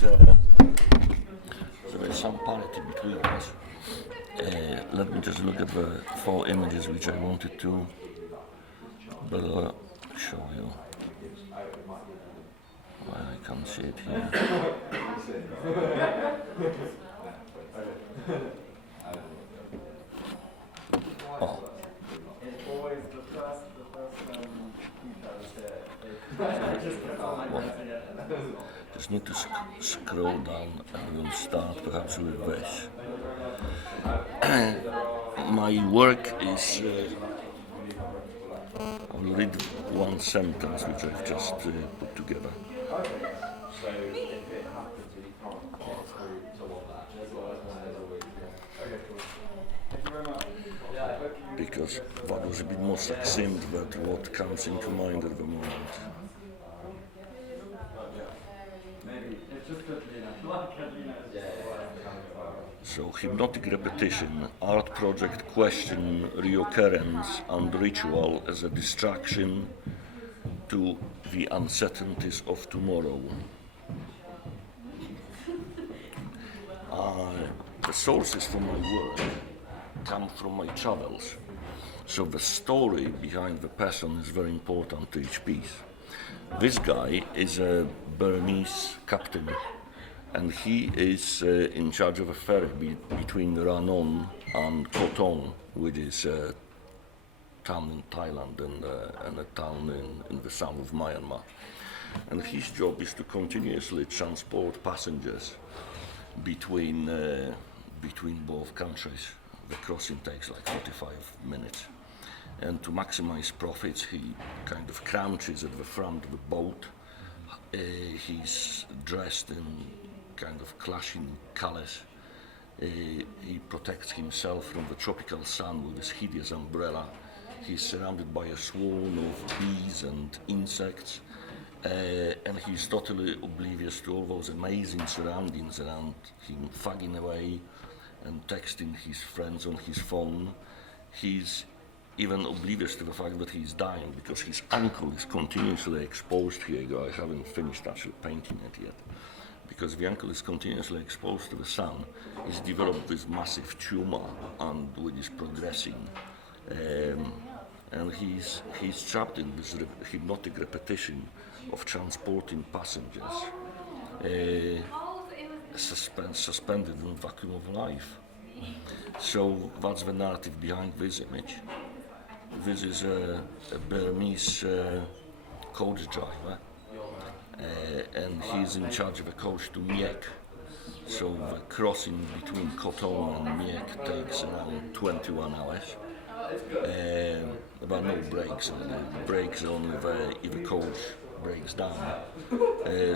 there is some parity between us. Let me just look at the four images which I wanted to better show you. Well, I can't see it here. Oh. Well, just need to scroll down and we'll start perhaps with this. My work is, I'll read one sentence which I've just put together. Because that was a bit more succinct than what comes into mind at the moment. So, hypnotic repetition, art project question, reoccurrence and ritual as a distraction to the uncertainties of tomorrow. The sources for my work come from my travels. So the story behind the person is very important to each piece. This guy is a Burmese captain, and he is in charge of a ferry between Ranong and Koton, which is a town in Thailand and a town in the south of Myanmar. And his job is to continuously transport passengers between both countries. The crossing takes like 45 minutes. And to maximize profits, he kind of crouches at the front of the boat. He's dressed in kind of clashing colors. He protects himself from the tropical sun with his hideous umbrella. He's surrounded by a swarm of bees and insects. And he's totally oblivious to all those amazing surroundings around him, fagging away and texting his friends on his phone. He's even oblivious to the fact that he's dying because his ankle is continuously exposed. Here you go, I haven't finished actually painting it yet. Because the ankle is continuously exposed to the sun, he's developed this massive tumor and which is progressing. And he's trapped in this hypnotic repetition of transporting passengers, suspended in the vacuum of life. So that's the narrative behind this image. This is a Burmese coach driver, and he's in charge of a coach to Miek. So the crossing between Koton and Miek takes around 21 hours. There are no brakes, brakes only if the coach breaks down.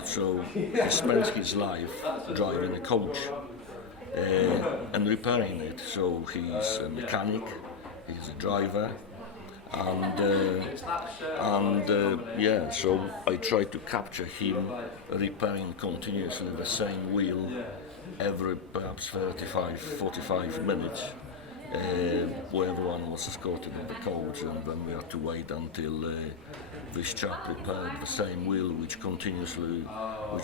So he spends his life driving a coach and repairing it. So he's a mechanic, he's a driver, and so I try to capture him repairing continuously the same wheel every perhaps 45 minutes. Where everyone was escorted in the coach, and then we had to wait until this chap repaired the same wheel which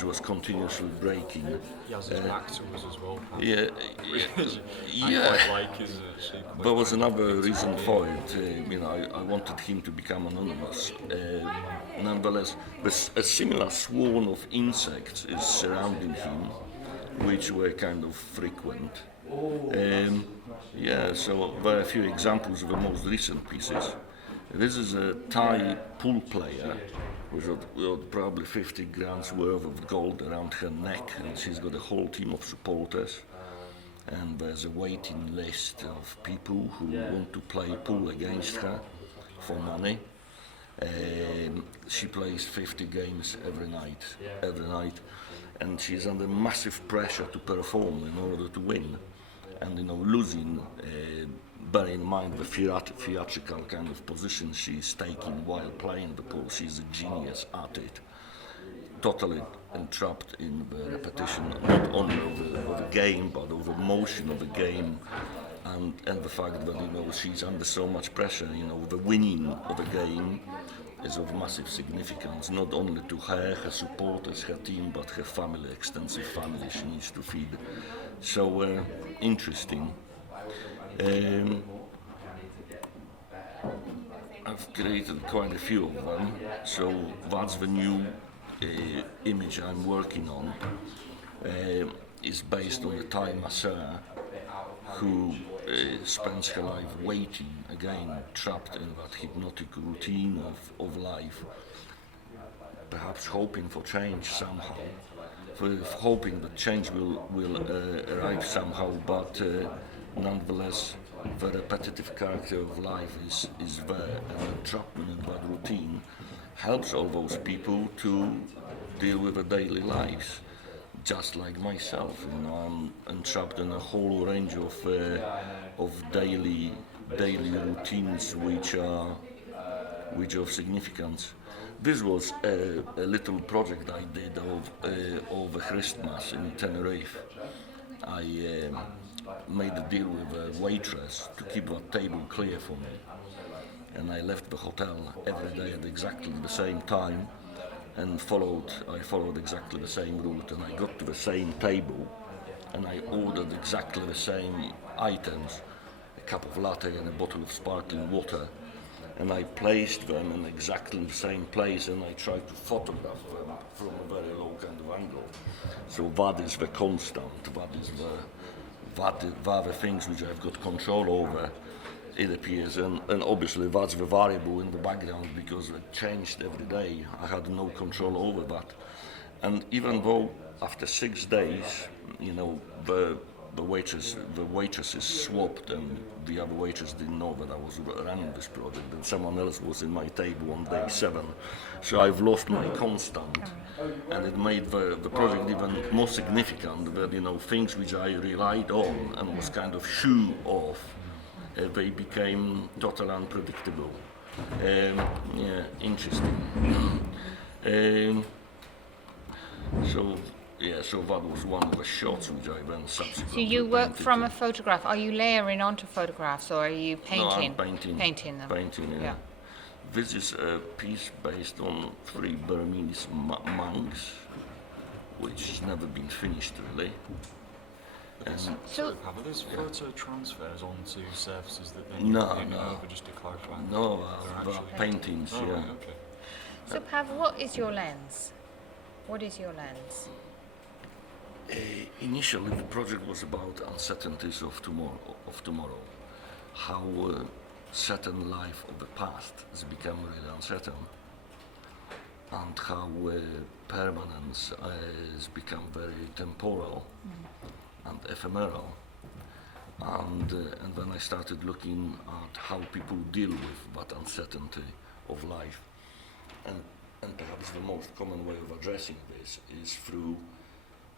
was continuously breaking. He has his maxims as well. Yeah. I quite like his sequence. There was another reason for it. I wanted him to become anonymous. Nonetheless, a similar swarm of insects is surrounding him, which were kind of frequent. So there are a few examples of the most recent pieces. This is a Thai pool player with probably 50 grams worth of gold around her neck, and she's got a whole team of supporters. And there's a waiting list of people who want to play pool against her for money. She plays 50 games every night, and she's under massive pressure to perform in order to win. And losing, bear in mind the theatrical kind of position she's taking while playing the pool. She's a genius at it, totally entrapped in the repetition, not only of the game, but of the motion of the game, and the fact that she's under so much pressure. The winning of a game is of massive significance, not only to her, her supporters, her team, but her family, extensive family she needs to feed. So interesting. Um, I've created quite a few of them, so that's the new image I'm working on. Is based on the Thai masseur who spends her life waiting, again trapped in that hypnotic routine of life, perhaps hoping for change somehow, hoping that change will arrive somehow, but nonetheless the repetitive character of life is there, and the entrapment in that routine helps all those people to deal with their daily lives. Just like myself, I'm entrapped in a whole range of daily routines which are of significance. This was a little project I did over Christmas in Tenerife. I made a deal with a waitress to keep that table clear for me, and I left the hotel every day at exactly the same time and I followed exactly the same route, and I got to the same table and I ordered exactly the same items, a cup of latte and a bottle of sparkling water, and I placed them in exactly the same place, and I tried to photograph them from a very low kind of angle. So that is the constant, that are the things which I've got control over, it appears, and obviously that's the variable in the background because it changed every day. I had no control over that. And even though after 6 days, the waitresses swapped, and the other waitress didn't know that I was running this project, and someone else was in my table on day 7. So I've lost my constant, and it made the project even more significant. That things which I relied on and was kind of shoe off, they became totally unpredictable. Interesting. Um, so that was one of the shots which I then subsequently. So you work painted. from a photograph. Are you layering onto photographs, or are you painting? No, I'm painting. Painting them. Painting, yeah. This is a piece based on 3 Burmese monks, which has never been finished really. So Are those photo transfers onto surfaces that then you're painting over just to clarify? No, They're the actually paintings, Oh, yeah. right, okay. So Pav, what is your lens? What is your lens? Initially, the project was about uncertainties of tomorrow, how certain life of the past has become really uncertain, and how permanence has become very temporal and ephemeral. And then I started looking at how people deal with that uncertainty of life. And perhaps the most common way of addressing this is through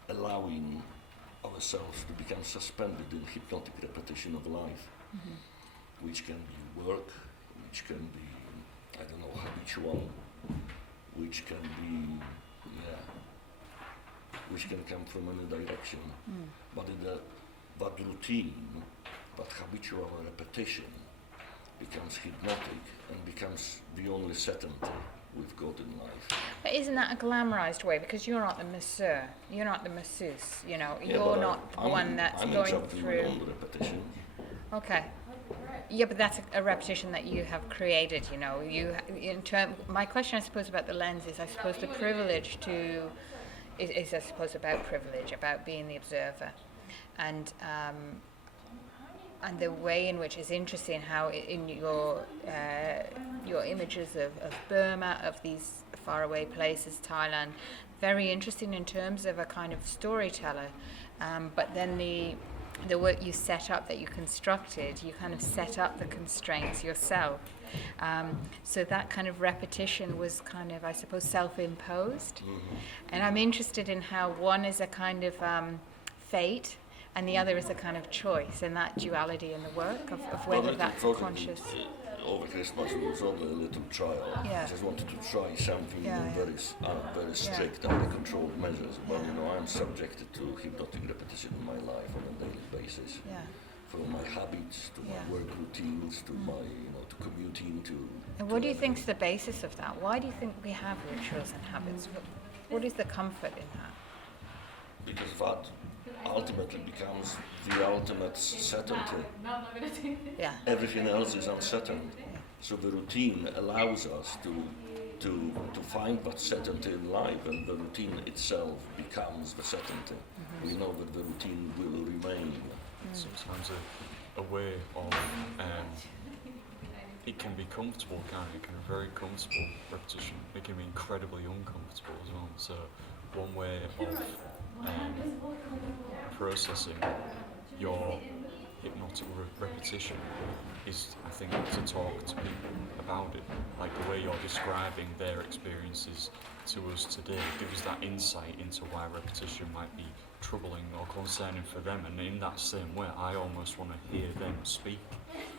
allowing ourselves to become suspended in hypnotic repetition of life, which can be work, which can be, habitual, which can be, which can come from any direction. But in that routine, that habitual repetition becomes hypnotic and becomes the only certainty we've got in life. But isn't that a glamorized way? Because you're not the masseur, you're not the masseuse. You're not the one that's going through. I'm repetition. Okay. Yeah, but that's a repetition that you have created. My question, I suppose, about the lens is, I suppose, the privilege is I suppose about privilege, about being the observer, and the way in which it's interesting how in your images of Burma, of these faraway places, Thailand, very interesting in terms of a kind of storyteller, but then the work you set up, that you constructed, you kind of set up the constraints yourself. So that kind of repetition was kind of, I suppose, self-imposed. And I'm interested in how one is a kind of fate and the other is a kind of choice, and that duality in the work of whether that's a conscious. Over Christmas it was only a little trial. Yeah. I just wanted to try something Yeah, very strict under controlled measures. But I'm subjected to hypnotic repetition in my life on a daily basis. Yeah. from my habits to Yeah. my work routines to my, to commuting to. And what do you think is the basis of that? Why do you think we have rituals and habits? What is the comfort in that? Because that ultimately becomes the ultimate certainty. Yeah. Everything else is uncertain. So the routine allows us to find that certainty in life, and the routine itself becomes the certainty. We know that the routine will remain. Sometimes a way of it can be comfortable, can't it? It can be very comfortable repetition. It can be incredibly uncomfortable as well. So one way of processing your hypnotic repetition is, I think, to talk to people about it. Like the way you're describing their experiences to us today gives that insight into why repetition might be troubling or concerning for them, and in that same way I almost want to hear them speak.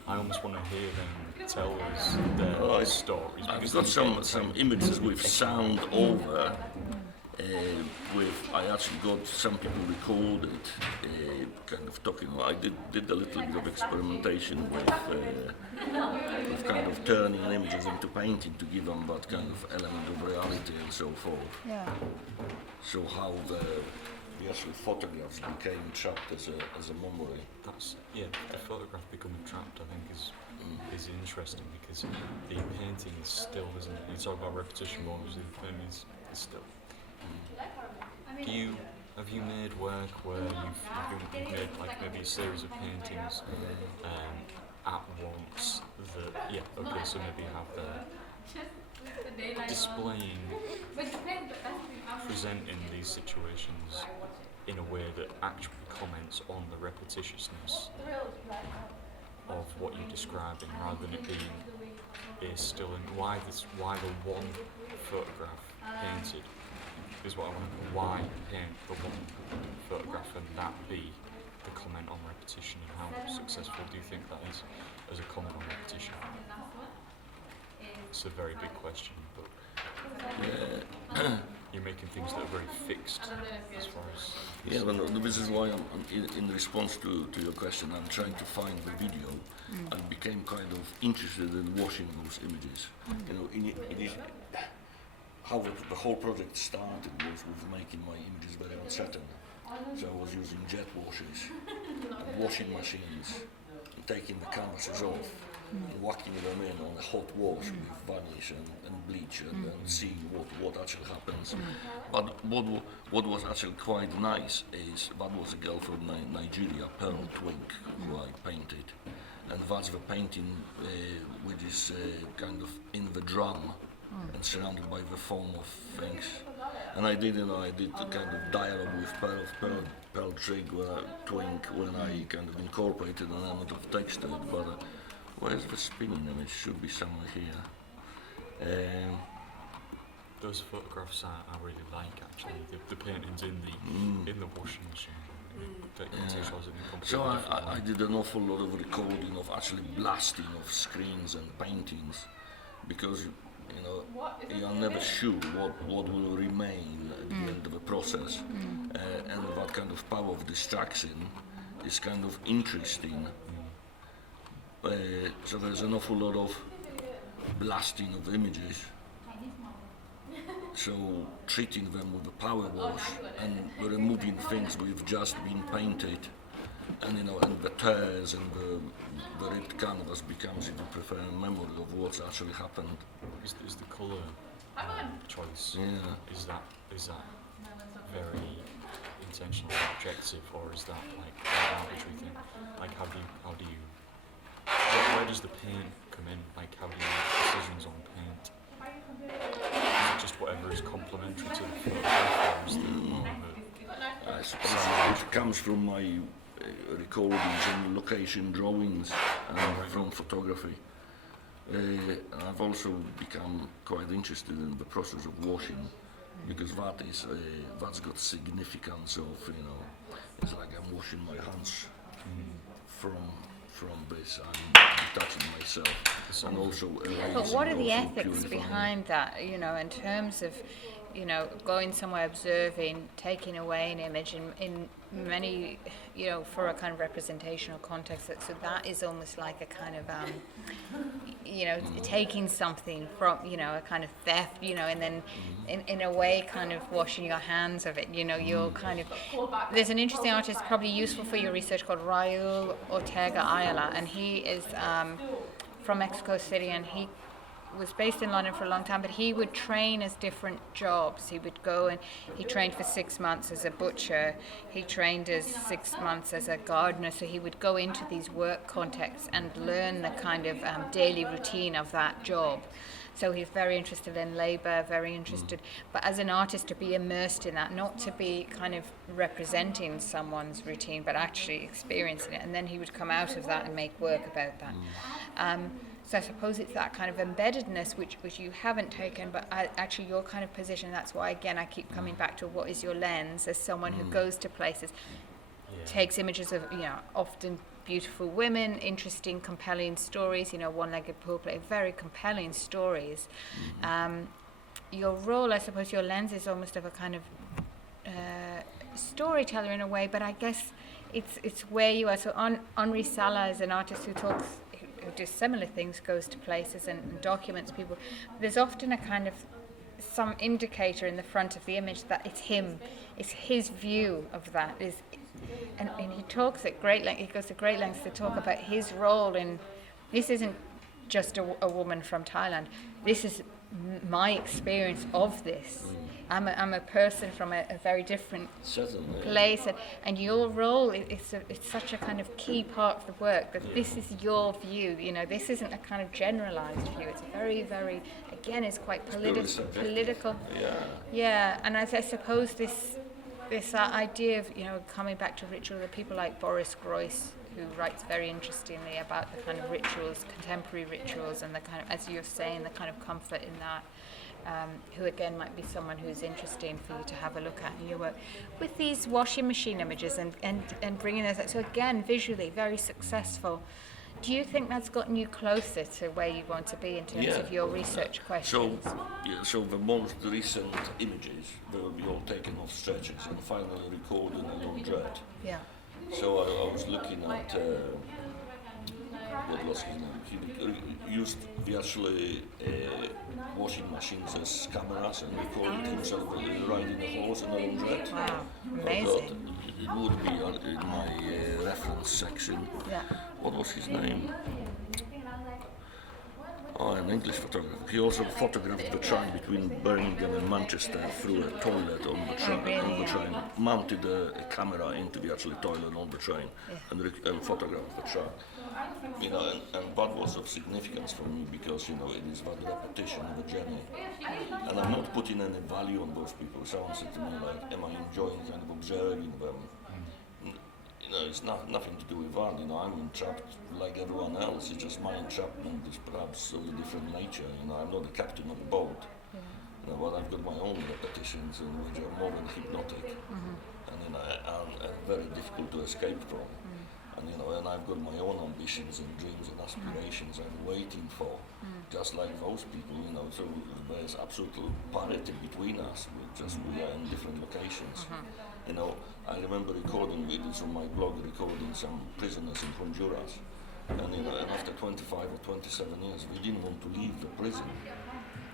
I almost want to hear them tell us their stories. I've got some images with sound over. I actually got some people recorded, kind of talking. I did a little bit of experimentation with kind of turning images into painting to give them that kind of element of reality and so forth. Yeah. So how the actual photographs became trapped as a memory. That's the photograph becoming trapped, I think, is interesting, because the painting is still, isn't it? You talk about repetition, but obviously the painting is still. Have you made work where you've made like maybe a series of paintings at once that so maybe you have displaying, presenting these situations in a way that actually comments on the repetitiousness of what you're describing, rather than it being a still, and why the one photograph painted is what I want to know. Why paint the one photograph and that be the comment on repetition, and how successful do you think that is as a comment on repetition? It's a very big question, but you're making things that are very fixed as far as... Yeah, well, this is why I'm in response to your question, I'm trying to find the video. I became kind of interested in watching those images. How the whole project started was with making my images very uncertain. So I was using jet washes, and washing machines, and taking the canvases off, and whacking them in on a hot wash with varnish and bleach, and seeing what actually happens. But what was actually quite nice is that was a girl from Nigeria, Pearl Twink, who I painted, and that's the painting which is kind of in the drum and surrounded by the foam of things. And I did a kind of dialogue with Pearl Twink when I kind of incorporated an element of text to it. But where's the spinning image? Should be somewhere here. Those photographs I really like, actually. The paintings in the washing machine. So I did an awful lot of recording of actually blasting of screens and paintings, because you are never sure what will remain at the end of the process, and that kind of power of distraction is kind of interesting. So there's an awful lot of blasting of images, so treating them with a power wash and removing things we've just been painted, and and the tears and the ripped canvas becomes, if you prefer, a memory of what's actually happened. Is the colour choice? Yeah. Is that very intentional, objective, or is that like an arbitrary thing? Like how do you where does the paint come in? Like how do you make decisions on paint? Is it just whatever is complementary to the photograph, or is I suppose it comes from my recordings and location drawings from photography. I've also become quite interested in the process of washing, because that's got significance of, it's like I'm washing my hands from this, I'm touching myself, and also But what are the ethics behind that, in terms of you know, going somewhere, observing, taking away an image in many, you know, for a kind of representational context. So that is almost like a kind of, you know, taking something from, you know, a kind of theft, you know, and then in a way kind of washing your hands of it, you know, you're kind of, there's an interesting artist probably useful for your research called Raul Ortega Ayala, and he is from Mexico City, and he was based in London for a long time, but he would train as different jobs. He would go and he trained for 6 months as a butcher. He trained as 6 months as a gardener. So he would go into these work contexts and learn the kind of daily routine of that job. So he's very interested in labour, very interested, but as an artist to be immersed in that, not to be kind of representing someone's routine, but actually experiencing it. And then he would come out of that and make work about that. So I suppose it's that kind of embeddedness which you haven't taken, but actually your kind of position, that's why, again, I keep coming back to what is your lens as someone who goes to places, takes images of, you know, often beautiful women, interesting, compelling stories, you know, one-legged pool play, very compelling stories. Your role, I suppose, your lens is almost of a kind of storyteller in a way, but I guess it's where you are. So Henri Sala is an artist who does similar things, goes to places and documents people. There's often a kind of some indicator in the front of the image that it's him, it's his view of that. And he talks at great length, he goes to great lengths to talk about his role in, this isn't just a woman from Thailand, this is my experience of this. I'm a person from a very different place, and your role it's such a kind of key part of the work that this is your view. You know, this isn't a kind of generalized view. It's a very, very, again, it's quite political. Yeah, and I suppose this idea of, you know, coming back to ritual, the people like Boris Groys, who writes very interestingly about the kind of rituals, contemporary rituals, and the kind of, as you're saying, the kind of comfort in that. Who again might be someone who's interesting for you to have a look at in your work, with these washing machine images and bringing those. So again, visually very successful. Do you think that's gotten you closer to where you want to be in terms of your research questions? So the most recent images, they will be all taken off stretchers and finally recorded in a laundrette. Yeah. So I was looking at what was his name? He used virtually washing machines as cameras and recorded himself riding a horse in a laundrette. Wow, I thought amazing. it would be in my reference section. Yeah. What was his name? Oh, an English photographer. He also photographed the train between Birmingham and Manchester through a toilet on the train, mounted a camera into the actual toilet on the train, and photographed the train. You know, and that was of significance for me because, you know, it is that repetition of a journey. And I'm not putting any value on those people. Someone said to me, like, am I enjoying kind of observing them? You know, it's nothing to do with that. You know, I'm entrapped like everyone else. It's just my entrapment is perhaps of a different nature. You know, I'm not the captain of the boat. You know, but I've got my own repetitions, which are more than hypnotic, and you know, and very difficult to escape from. And you know, and I've got my own ambitions and dreams and aspirations I'm waiting for, just like those people. You know, so there's absolute parity between us. We are in different locations. You know, I remember recording videos on my blog, recording some prisoners in Honduras, and you know, and after 25 or 27 years, we didn't want to leave the prison.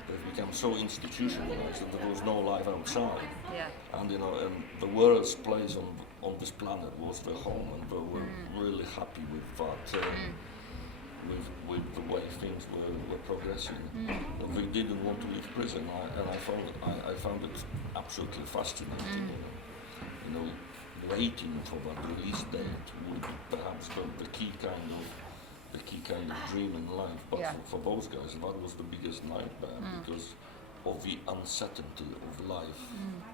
They've become so institutionalized that there was no life outside. Yeah. And you know, and the worst place on this planet was their home, and they were really happy with that, with the way things were progressing. And they didn't want to leave prison, and I found it absolutely fascinating. You know, waiting for that release date would be perhaps the key kind of dream in life. But for those guys, that was the biggest nightmare because of the uncertainty of life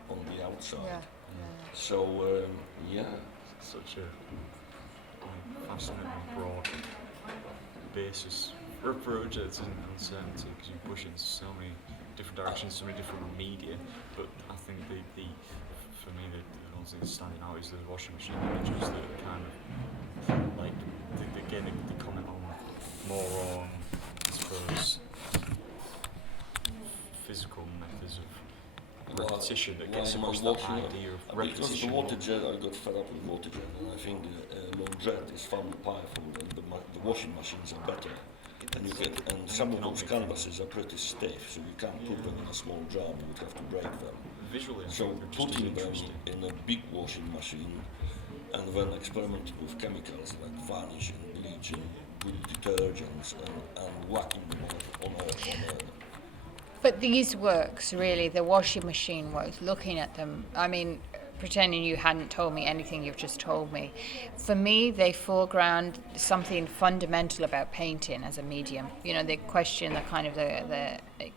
on the outside. So, Such a fascinating, broad basis for a project and uncertainty because you push into so many different directions, so many different media. But I think for me, the one thing standing out is the washing machine images that kind of like they comment on more on, I suppose, physical methods of repetition that why gets am I across that washing it? idea of Because the repetition. water jet, I got fed up with water jet, and I think the laundrette is far more powerful, and the washing machines are better. And some of those canvases are pretty stiff, so you can't put them in a small jar, you would have to break them. Visually, I So think they're just as putting them interesting. in a big washing machine and then experimenting with chemicals like varnish and bleach and good detergents and whacking them on a But these works, really, the washing machine works, looking at them, I mean, pretending you hadn't told me anything you've just told me, for me, they foreground something fundamental about painting as a medium. You know, they question the kind of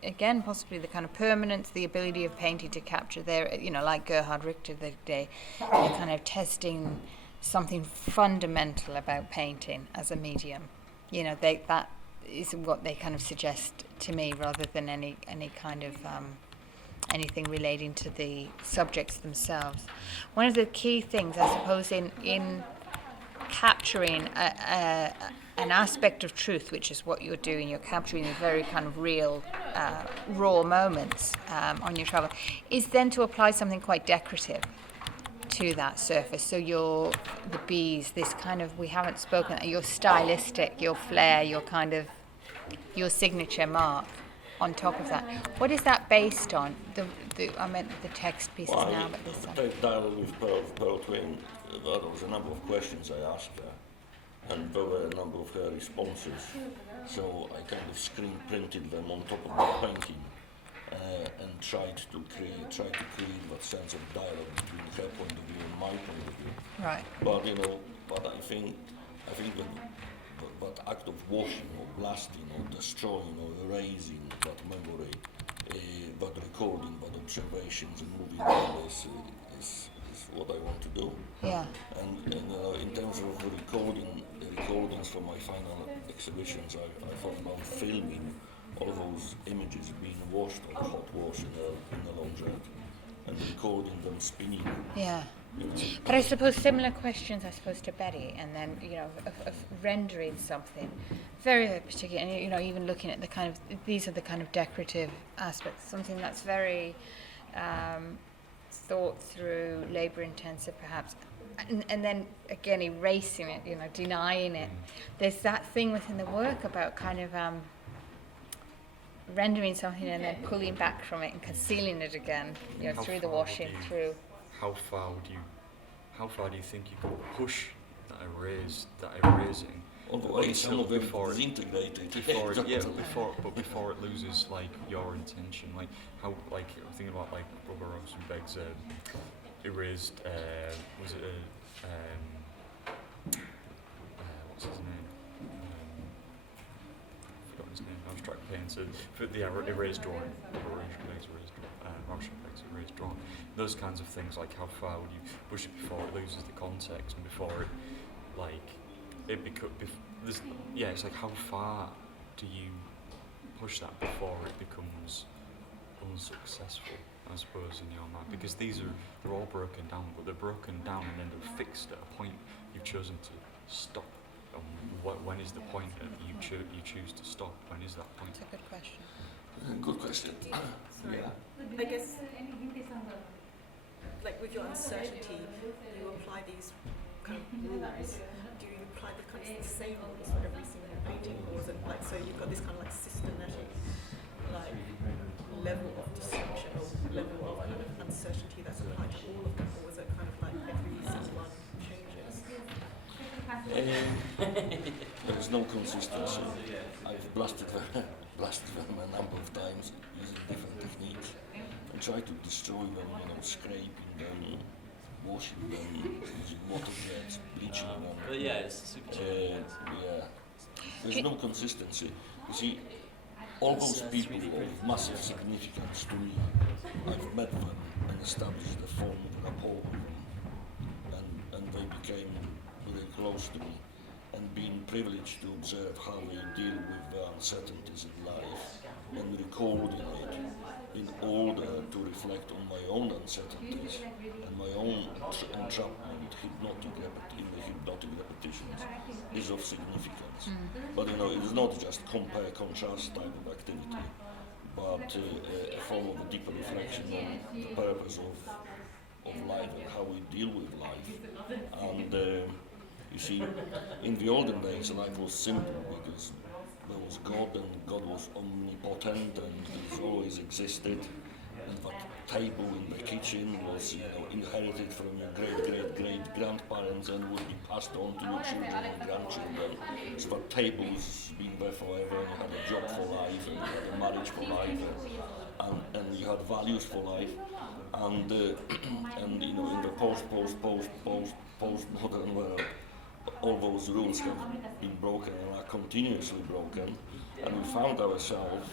again, possibly the kind of permanence, the ability of painting to capture their, you know, like Gerhard Richter, they're kind of testing something fundamental about painting as a medium. You know, that is what they kind of suggest to me, rather than any kind of anything relating to the subjects themselves. One of the key things, I suppose, in capturing an aspect of truth, which is what you're doing, you're capturing the very kind of real, raw moments on your travel, is then to apply something quite decorative to that surface. So the bees, this kind of, we haven't spoken, your stylistic, your flair, your signature mark on top of that. What is that based on? I meant the text pieces now, but this one. take dialogue with Pearl Twin. There was a number of questions I asked her, and there were a number of her responses. So I kind of screen printed them on top of the painting and tried to create that sense of dialogue between her point of view and my point of view. Right. But I think that act of washing or blasting or destroying or erasing that memory, that recording, that observations and moving on is what I want to do. Yeah. And in terms of the recordings for my final exhibitions, I thought about filming all those images being washed on a hot wash in a laundrette and recording them spinning. Yeah. You know. But I suppose similar questions, I suppose, to Betty, and then, you know, of rendering something very, very particular, and, you know, even looking at the kind of, these are the kind of decorative aspects, something that's very thought through, labour intensive perhaps, and then again erasing it, you know, denying it. There's that thing within the work about kind of rendering something and then pulling back from it and concealing it again, you know, How through the far washing, would you- through. How far do you think you could push that erasing? Although some until of them before it- disintegrated. Before it loses like your intention, like how, like I'm thinking about like Robert Rosenberg's erased, was it what's his name? Forgotten his name. Abstract painter, but the erased drawing, Rauschenberg's erased drawing. Those kinds of things, like how far would you push it before it loses the context and before it, like, it it's like how far do you push that before it becomes unsuccessful, I suppose, in your mind? Because they're all broken down, but they're broken down and then they're fixed at a point you've chosen to stop. When is the point that you choose to stop? When is that point? That's a good question. Good question. Sorry. I guess, like with your uncertainty, you apply these kind of rules. Do you apply the kind of the same rules for every single painting, or is it like, so you've got this kind of like systematic, like level of deception or level of kind of uncertainty that's applied to all of them, or is it kind of like every single one changes? There is no consistency. I've blasted them a number of times using different techniques and try to destroy them, you know, scraping them, washing them, using water jets, bleaching them. But yeah, it's super challenging. Yeah. There's no consistency. You see, all those people of massive significance to me, I've met them and established a form of rapport with them. And they became very close to me. And being privileged to observe how they deal with the uncertainties in life and recording it in order to reflect on my own uncertainties and my own entrapment in the hypnotic repetitions is of significance. But you know, it is not just compare-contrast type of activity, but a form of a deeper reflection on the purpose of life and how we deal with life. And you see, in the olden days, life was simple because there was God and God was omnipotent and He's always existed. And that table in the kitchen was, inherited from your great grandparents and would be passed on to your children and grandchildren. So that table's been there forever, and you had a job for life, and you had a marriage for life, and you had values for life. And and in the postmodern world, all those rules have been broken and are continuously broken, and we found ourselves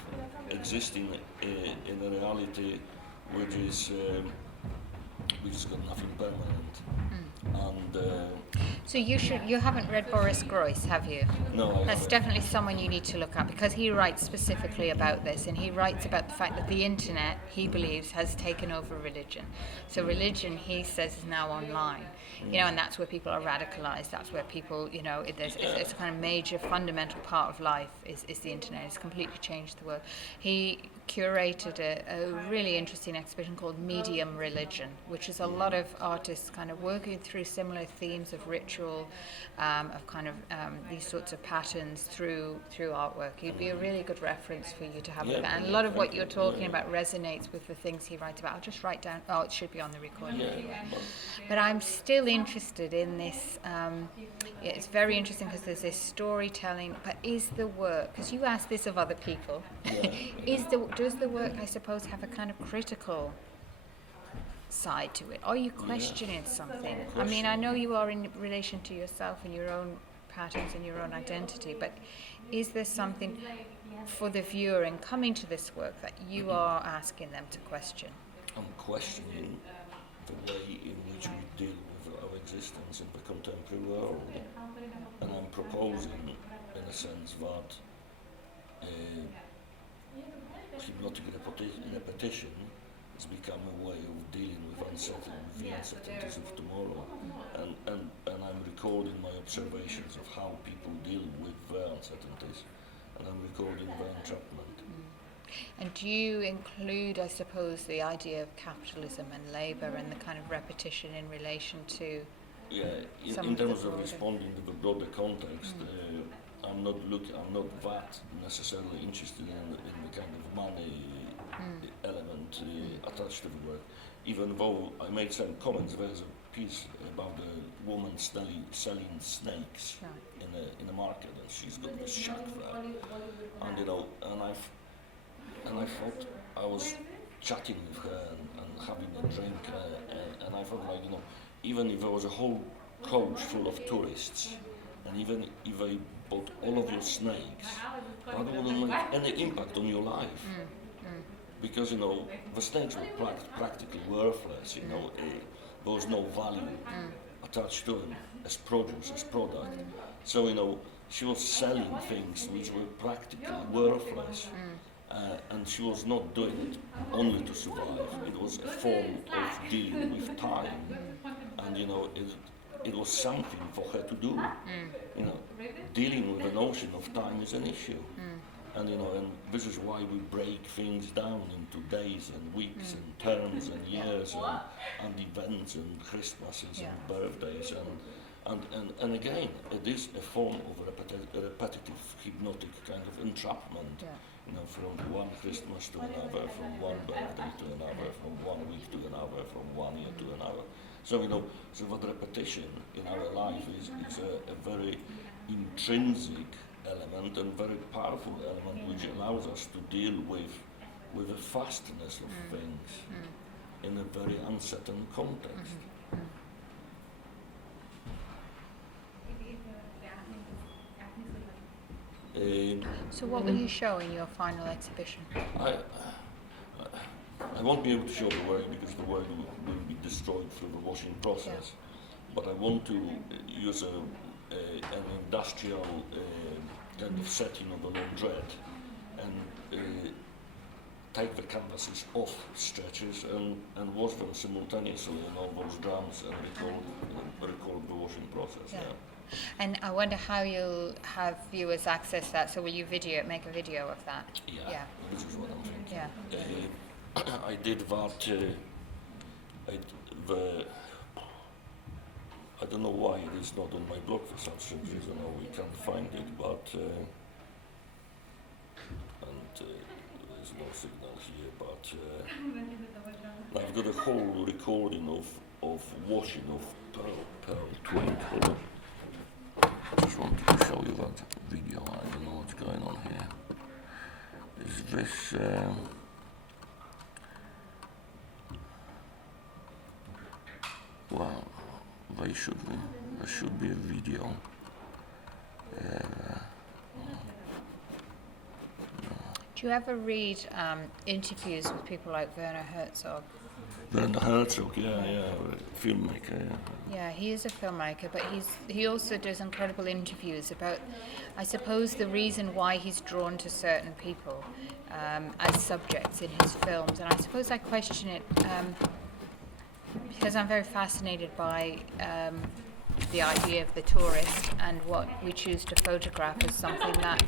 existing in a reality which is got nothing permanent. And So you haven't read Boris Groys, have you? no, That's haven't. definitely someone you need to look at, because he writes specifically about this, and he writes about the fact that the internet, he believes, has taken over religion. So religion, he says, is now online, and that's where people are radicalized. That's where people, it's a kind of major fundamental part of life is the internet. It's completely changed the world. He curated a really interesting exhibition called Medium Religion, which is a lot of artists kind of working through similar themes of ritual, of kind of these sorts of patterns through artwork. He'd be a really good reference for you to have a look at. And a lot of what you're talking about resonates with the things he writes about. I'll just write down, it should be on the recording anyway. But I'm still interested in this. It's very interesting because there's this storytelling, but is the work, because you asked this of other people, does the work, I suppose, have a kind of critical side to it? Are you questioning something? I mean, I know you are in relation to yourself and your own patterns and your own identity, but is there something for the viewer in coming to this work that you are asking them to question? I'm questioning the way in which we deal with our existence in the contemporary world, and I'm proposing, in a sense, that hypnotic repetition has become a way of dealing with the uncertainties of tomorrow, and I'm recording my observations of how people deal with their uncertainties, and I'm recording their entrapment. And do you include, I suppose, the idea of capitalism and labour and the kind of repetition in relation to in terms of responding to the broader context, I'm not that necessarily interested in the kind of money element attached to the work. Even though I made some comments, there's a piece about a woman selling snakes in a market, and she's got this shack there, and I thought I was chatting with her and having a drink, and I thought, even if there was a whole coach full of tourists, and even if they bought all of your snakes, that wouldn't make any impact on your life. Because, the snakes were practically worthless, there was no value attached to them as produce, as product. So, she was selling things which were practically worthless. And she was not doing it only to survive. It was a form of dealing with time, and it was something for her to do. Dealing with the notion of time is an issue, and this is why we break things down into days and weeks and terms and years and events and Christmases and birthdays and again, it is a form of repetitive hypnotic kind of entrapment. From one Christmas to another, from one birthday to another, from 1 week to another, from 1 year to another. So so that repetition in our life is a very intrinsic element and very powerful element which allows us to deal with the fastness of things in a very uncertain context. So what will you show in your final exhibition? I won't be able to show the work because the work will be destroyed through the washing process. But I want to use an industrial kind of setting of the laundrette and take the canvases off stretchers and wash them simultaneously in all those drums and record the washing process. And I wonder how you'll have viewers access that. So will you make a video of that? Yeah, this is what I'm thinking. Yeah. I did that. I don't know why it is not on my blog for some reason, or we can't find it, but there's no signal here, but I've got a whole recording of washing of pearl twink. Hold on. I just wanted to show you that video. I don't know what's going on here. Is this well, there should be a video. Do you ever read interviews with people like Werner Herzog? Werner Herzog, yeah, filmmaker, yeah. Yeah, he is a filmmaker, but he also does incredible interviews about, I suppose, the reason why he's drawn to certain people as subjects in his films. And I suppose I question it because I'm very fascinated by the idea of the tourist and what we choose to photograph as something that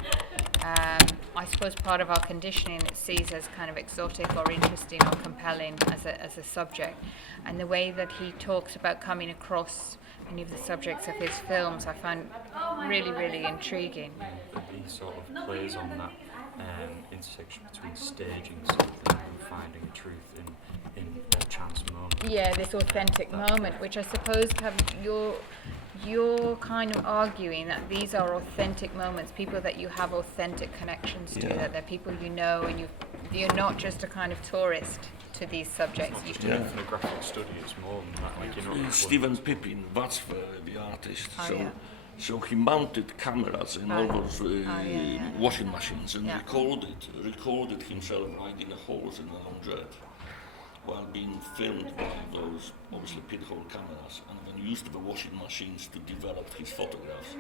I suppose part of our conditioning it sees as kind of exotic or interesting or compelling as a subject. And the way that he talks about coming across many of the subjects of his films I find really, really intriguing. He sort of plays on that intersection between staging something and finding a truth in a chance moment. Yeah, this authentic moment, which I suppose you're kind of arguing that these are authentic moments, people that you have authentic connections to, that they're people you know, and you're not just a kind of tourist to these subjects. It's not just an ethnographic study, it's more than that. Like, you're not Stephen Pippin, that's the artist. Oh, So he mounted cameras in all those washing machines and recorded himself right in the holes in the laundrette while being filmed by those obviously pinhole cameras, and then used the washing machines to develop his photographs.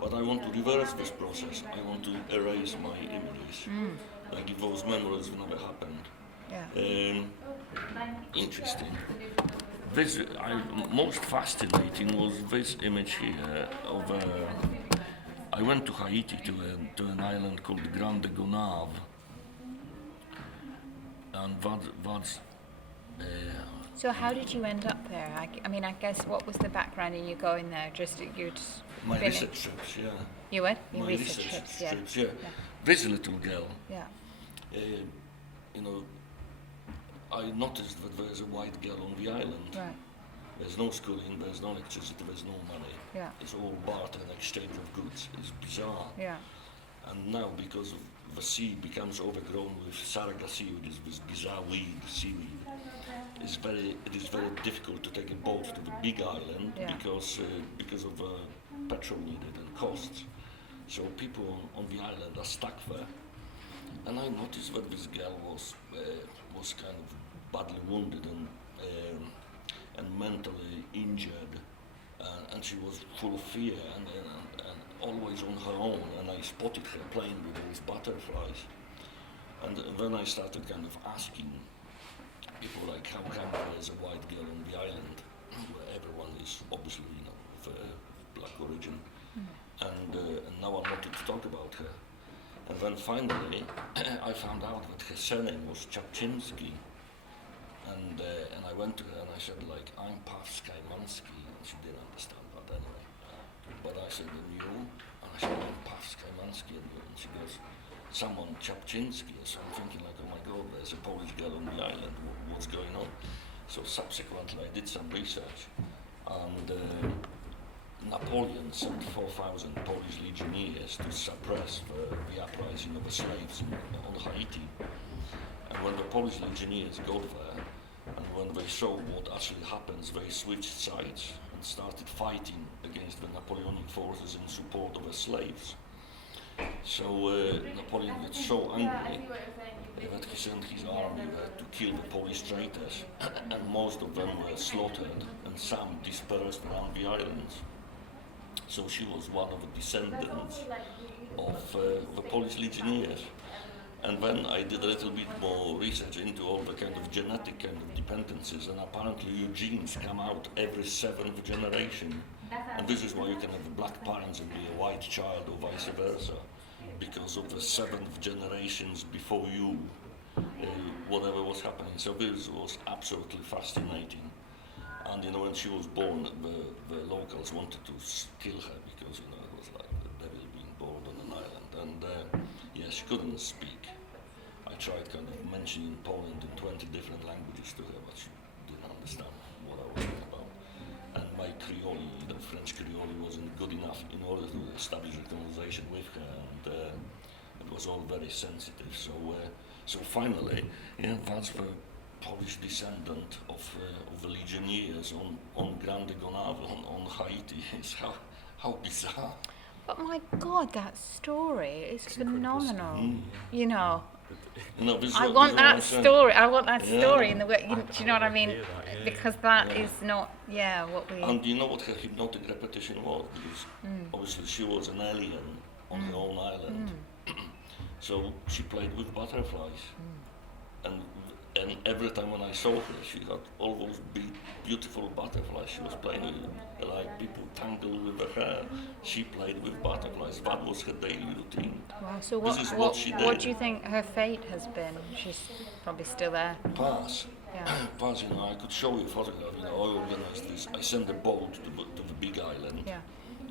But I want to reverse this process. I want to erase my images, like if those memories never happened. Yeah. Interesting. Most fascinating was this image here of. I went to Haiti to an island called Grande Gonave, and that's. So how did you end up there? I mean, I guess what was the background in you going there? Just you'd My been research trips, yeah. You what? Your My research trips, yeah. yeah. This little girl. Yeah. I noticed that there's a white girl on the island. Right. There's no schooling, there's no electricity, there's no money. Yeah. It's all barter and exchange of goods. It's bizarre. Yeah. And now, because of the sea becomes overgrown with sargassy, which is this bizarre seaweed, it is very difficult to take a boat to the big island because of petrol needed and costs. So people on the island are stuck there. And I noticed that this girl was kind of badly wounded and mentally injured, and she was full of fear and always on her own. And I spotted her playing with those butterflies, and then I started kind of asking people like, how come there's a white girl on the island where everyone is obviously of black origin, and now I wanted to talk about her. And then finally, I found out that her surname was Chapczynski, and I went to her and I said, like, I'm Pav Skymansky, and she didn't understand that anyway. But I said, and you? And I said, I'm Pav Skymansky, and she goes, someone Chapczynski. So I'm thinking like, oh my God, there's a Polish girl on the island, what's going on? So subsequently I did some research, and Napoleon sent 4,000 Polish legionnaires to suppress the uprising of the slaves on Haiti. And when the Polish legionnaires got there, and when they saw what actually happens, they switched sides and started fighting against the Napoleonic forces in support of the slaves. So Napoleon got so angry that he sent his army there to kill the Polish traitors, and most of them were slaughtered, and some dispersed around the islands. So she was one of the descendants of the Polish legionnaires. And then I did a little bit more research into all the kind of genetic kind of dependencies, and apparently your genes come out every 7th generation. And this is why you can have black parents and be a white child or vice versa, because of the seventh generations before you, whatever was happening. So this was absolutely fascinating. And when she was born, the locals wanted to kill her because it was like the devil being born on an island. And yeah, she couldn't speak. I tried kind of mentioning Poland in 20 different languages to her, but she didn't understand what I was talking about. And my Creole, French Creole, wasn't good enough in order to establish a conversation with her, and it was all very sensitive. So finally, yeah, that's the Polish descendant of the Legionnaires on Grande Gonave on Haiti. It's how bizarre. But my God, that story is It's incredible phenomenal. story, You know, This I is want what I'm that saying. story. I want that Yeah. story in the way. Do you know what I I mean? hear that, yeah. Because that Yeah. is not, what we. And you know what her hypnotic repetition was? Because obviously she was an alien on her own island. So she played with butterflies. And every time when I saw her, she had all those big, beautiful butterflies she was playing with. Like people tangled with her hair. She played with butterflies. That was her daily routine. Wow. So This is what she what did. do you think her fate has been? She's probably still there. Pass. Yeah. Pass, I could show you a photograph. I organized this. I sent a boat to the big island. Yeah.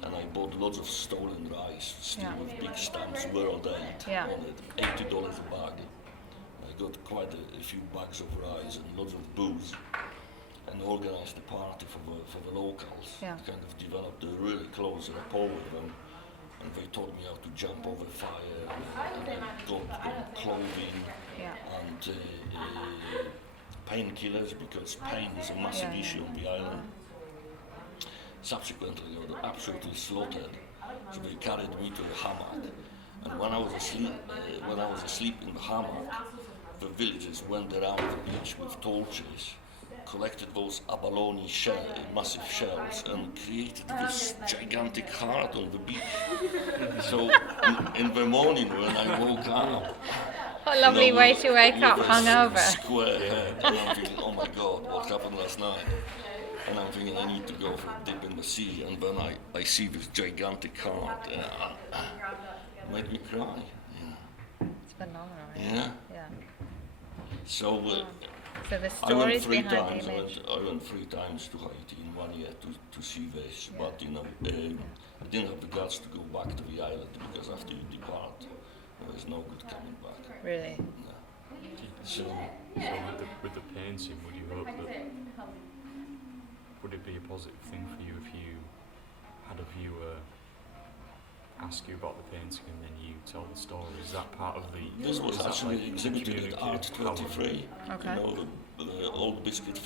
And I bought lots of stolen rice, still Yeah. with big stamps, world aid Yeah. on it, $80 a bag. I got quite a few bags of rice and lots of booze, and organized a party for the locals. Yeah. Kind of developed a really close rapport with them, and they taught me how to jump over fire, and I got clothing Yeah. and painkillers because pain is a massive Yeah. issue on the island. Subsequently, they were absolutely slaughtered. So they carried me to the hammock, and when I was asleep in the hammock, the villagers went around the beach with torches, collected those abalone massive shells, and created this gigantic heart on the beach. So in the morning when I woke up, What a lovely way to wake up with a hungover. square head, and I'm thinking, oh my God, what happened last night? And I'm thinking I need to go for a dip in the sea, and then I see this gigantic heart, and made me cry. It's phenomenal. Yeah. Yeah. So So the I went stories 3 behind times. the image. I went 3 times to Haiti in 1 year to see this, Yeah. but I didn't have the guts to go back to the island because after you depart, there's no good coming back. Really. So with the painting, would you hope that, would it be a positive thing for you if you had a viewer ask you about the painting and then you tell the story? Is that part of the... this was is that actually like exhibited at communicative Art power? 23. Okay. The old biscuit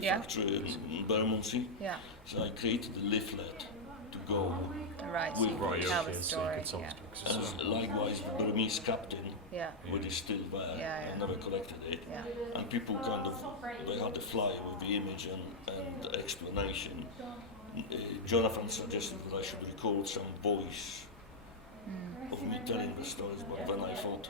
Yeah. factory in Bermondsey. Yeah. So I created a leaflet to go. Right. So you Right, can tell the okay, so you story. could tell the Yeah. story. 'Cause As likewise, the Burmese captain, Yeah. which is still there, Yeah, I never collected it. Yeah. And people kind of, they had a flyer with the image and explanation. Jonathan suggested that I should record some voice of me telling the stories, but then I thought,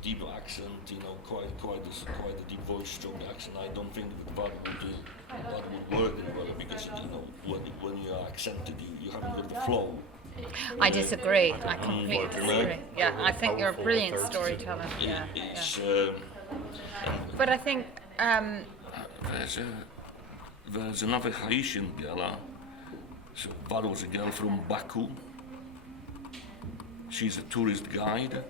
deep accent, quite a deep voice, strong accent. I don't think that would work very well because when you are accented, you haven't got the flow. I disagree. I don't know. completely Like, disagree. Yeah, I think you're a brilliant storyteller. Yeah. It's But I think there's another Haitian girl. So that was a girl from Baku. She's a tourist guide,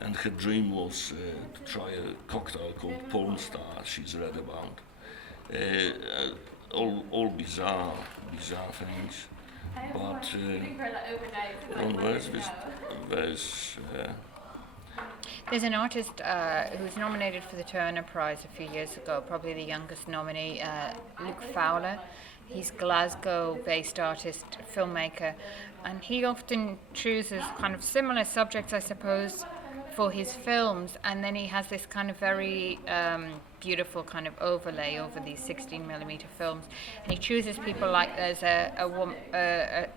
and her dream was to try a cocktail called Porn Star. She's read about all bizarre things. But there's an artist who was nominated for the Turner Prize a few years ago, probably the youngest nominee, Luke Fowler. He's Glasgow-based artist, filmmaker, and he often chooses kind of similar subjects, I suppose, for his films, and then he has this kind of very beautiful kind of overlay over these 16mm films, and he chooses people like there's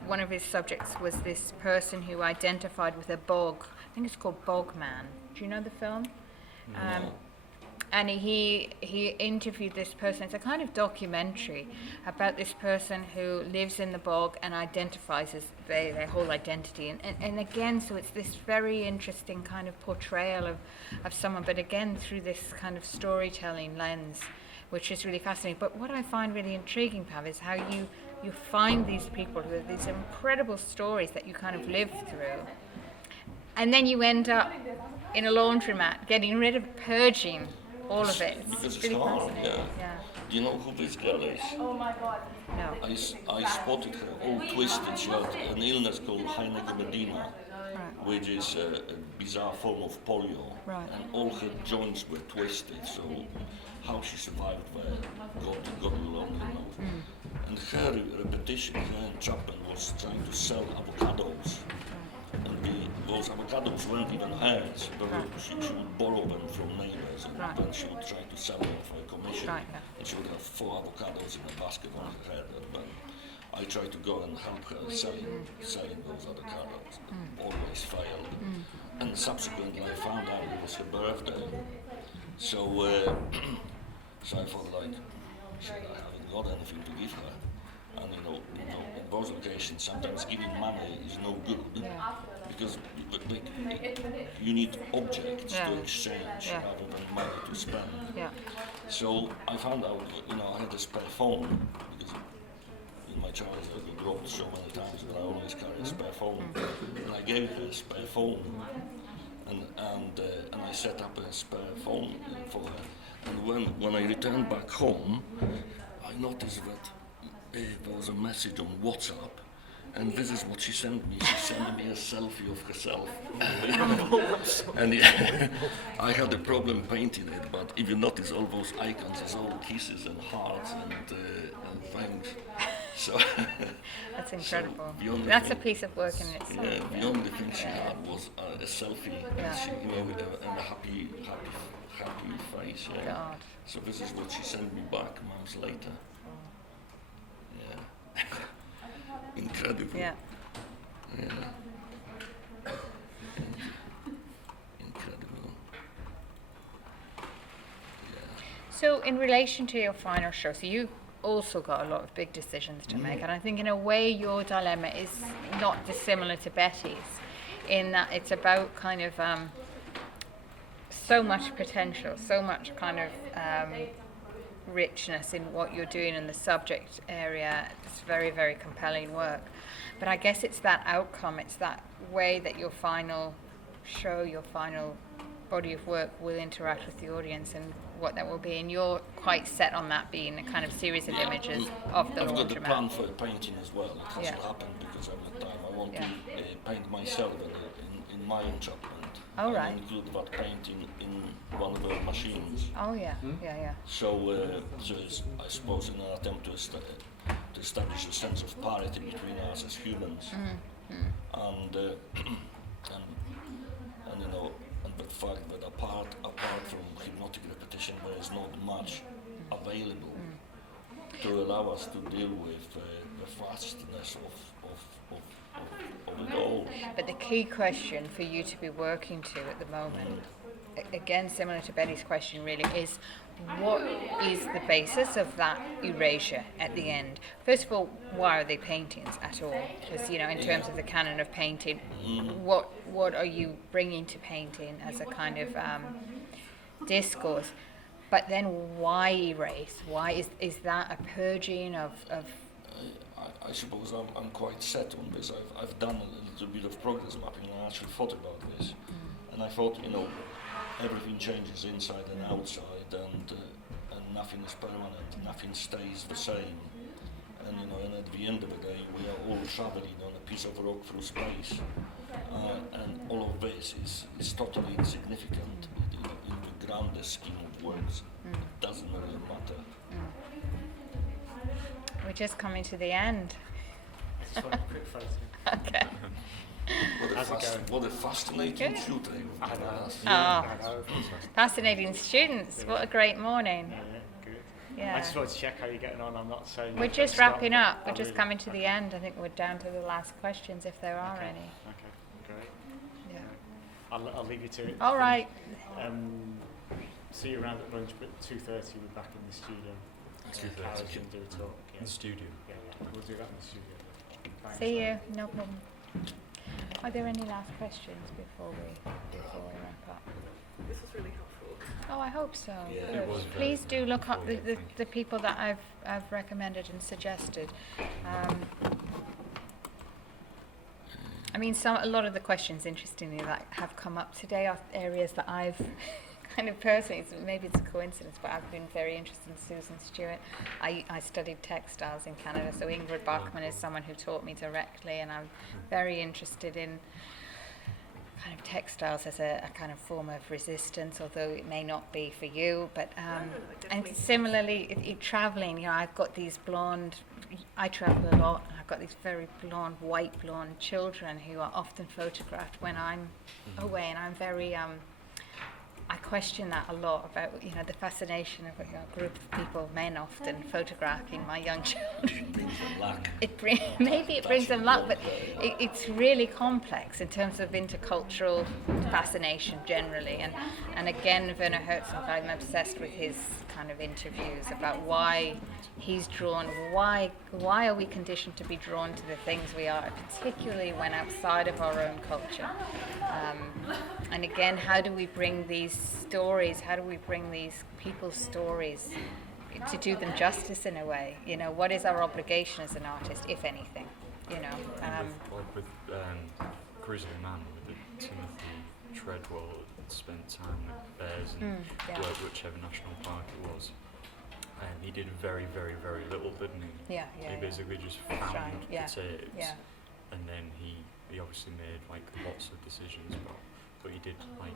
one of his subjects was this person who identified with a bog. I think it's called Bog Man. Do you know the film? and he interviewed this person. It's a kind of documentary about this person who lives in the bog and identifies as their whole identity. And again, so it's this very interesting kind of portrayal of someone, but again through this kind of storytelling lens, which is really fascinating. But what I find really intriguing, Pav, is how you find these people who have these incredible stories that you kind of live through, and then you end up in a laundromat getting rid of, purging all of it. Because it's really hard, fascinating. yeah. Do you know who this girl is? No. I spotted her all twisted. She had an illness called Medina, Right. which is a bizarre form of polio. Right. And all her joints were twisted, so how she survived there, God alone knows. And her repetition, her and Chapman was trying to sell avocados. And those avocados weren't even hers, but she would borrow them from neighbors, and Right. then she would try to sell them for a commission. Right, yeah. And she would have 4 avocados in a basket on her head, and then I tried to go and help her selling those avocados. Always failed. And subsequently I found out it was her birthday. So so I thought, like, shit, I haven't got anything to give her. And in those occasions, sometimes giving money is no good, because you need objects to exchange rather than money to spend. Yeah. So I found out, I had a spare phone, because in my childhood I grew up so many times that I always carry a spare phone. And I gave her a spare phone, and I set up a spare phone for her. And when I returned back home, I noticed that there was a message on WhatsApp, and this is what she sent me. She sent me a selfie of herself. And I had a problem painting it, but if you notice all those icons, it's all kisses and hearts and things. So That's incredible. the only That's a thing- piece of work in itself. yeah, the only thing she had was a selfie, Yeah. with a happy face. Yeah. God. So this is what she sent me back months later. Yeah. Incredible. Yeah. Yeah. Incredible. So in relation to your final show, so you also got a lot of big decisions to make, and I think in a way your dilemma is not dissimilar to Betty's, in that it's about kind of so much potential, so much kind of richness in what you're doing in the subject area. It's very, very compelling work. But I guess it's that outcome, it's that way that your final show, your final body of work will interact with the audience and what that will be. And you're quite set on that being a kind of series of images of the I've got the laundromat. plan for a painting as well. It hasn't Yeah. happened because at the time I want Yeah. to paint myself in my enchantment. Oh, and right. include that painting in one of the machines. Oh yeah, yeah. So, I suppose in an attempt to establish a sense of parity between us as humans, and the fact that apart from hypnotic repetition, there is not much available to allow us to deal with the vastness of it all. But the key question for you to be working to at the moment, again similar to Betty's question really, is what is the basis of that erasure at the end? First of all, why are they paintings at all? Because, in terms of the canon of painting, what are you bringing to painting as a kind of discourse? But then why erase? Why is that a purging of I suppose I'm quite set on this. I've done a little bit of progress mapping, and I actually thought about this. And I thought, everything changes inside and outside, and nothing is permanent, nothing stays the same. And at the end of the day, we are all traveling on a piece of rock through space. And all of this is totally insignificant in the grandest scheme of words. It doesn't really matter. we're just coming to the end? Just want a quick photo. Okay. How's it going? What a fascinating Good. shooting. I know. Oh. I know. Fascinating students. What a great morning. Yeah, good. Yeah. I just wanted to check how you're getting on. I'm not saying. We're that just stop, wrapping but up. We're I just really- coming to the end. I think we're down to the last questions if there are any. Okay, great. Yeah. I'll leave you to it. All right. see you around at lunch, but 2:30 we're back in the studio. 2:30. Carol's going to do a talk. In the studio. Yeah, we'll do that in the studio. Thanks. See you. No problem. Are there any last questions before we wrap up? This was really helpful. Oh, I hope so. Yeah. Good. It was very, Please do very look up the, helpful, the, thank the people that I've recommended and suggested. I mean, a lot of the questions, interestingly, that have come up today are areas that I've kind of personally, maybe it's a coincidence, but I've been very interested in Susan Stewart. I studied textiles in Canada, so Ingrid Bachmann is someone who taught me directly, and I'm very interested in kind of textiles as a kind of form of resistance, although it may not be for you. But and definitely. similarly, traveling, you know, I've got these blonde. I travel a lot, and I've got these very blonde, white blonde children who are often photographed when I'm away, and I'm very. I question that a lot about, you know, the fascination of a group of people, men often photographing my young children. Brings them luck. Maybe it brings them luck, but it's really complex in terms of intercultural fascination generally. And again, Werner Herzog, I'm obsessed with his kind of interviews about why he's drawn, why are we conditioned to be drawn to the things we are, particularly when outside of our own culture. And again, how do we bring these stories, how do we bring these people's stories to do them justice in a way? You know, what is our obligation as an artist, if anything? You know, With Grizzly Man, with Timothy Treadwell, spent time with bears and worked whichever national park it was. And he did very, very, very little, didn't he? Yeah. He basically just Right, found yeah, potatoes, yeah. and then he obviously made like lots of decisions, but he did like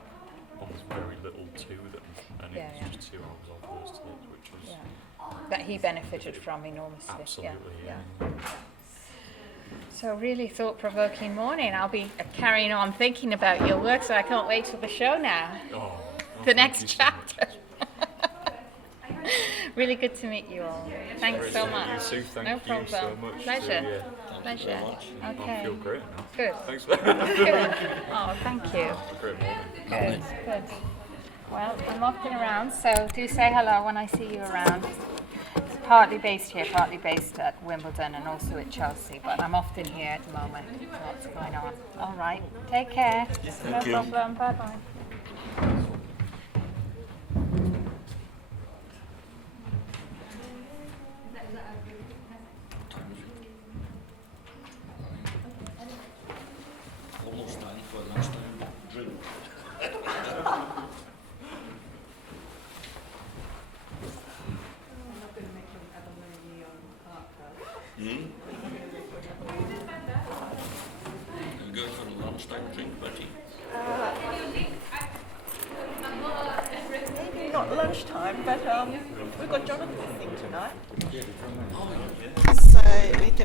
almost very little to them, and Yeah, it was just 2 hours off those tapes, which was that he benefited from enormously. absolutely Yeah. So really thought-provoking morning. I'll be carrying on thinking about your work, so I can't wait till the show now. Oh, The thank next you so chapter. Really good to meet you all. Thanks Great so to meet much. you, Sue. Thank no you problem. so much. Pleasure. So, Pleasure. I Okay. feel great now. Good. Thanks for Good. Oh, thank you. a great morning. Good. Good. Well, I'm often around, so do say hello when I see you around. It's partly based here, partly based at Wimbledon and also at Chelsea, but I'm often here at the moment. Lots going on. All right. Take care. No you. problem. Bye-bye. Almost time for a lunchtime drink. You going for a lunchtime drink, Betty? Maybe not lunchtime, but we've got Jonathan's thing tonight. So we can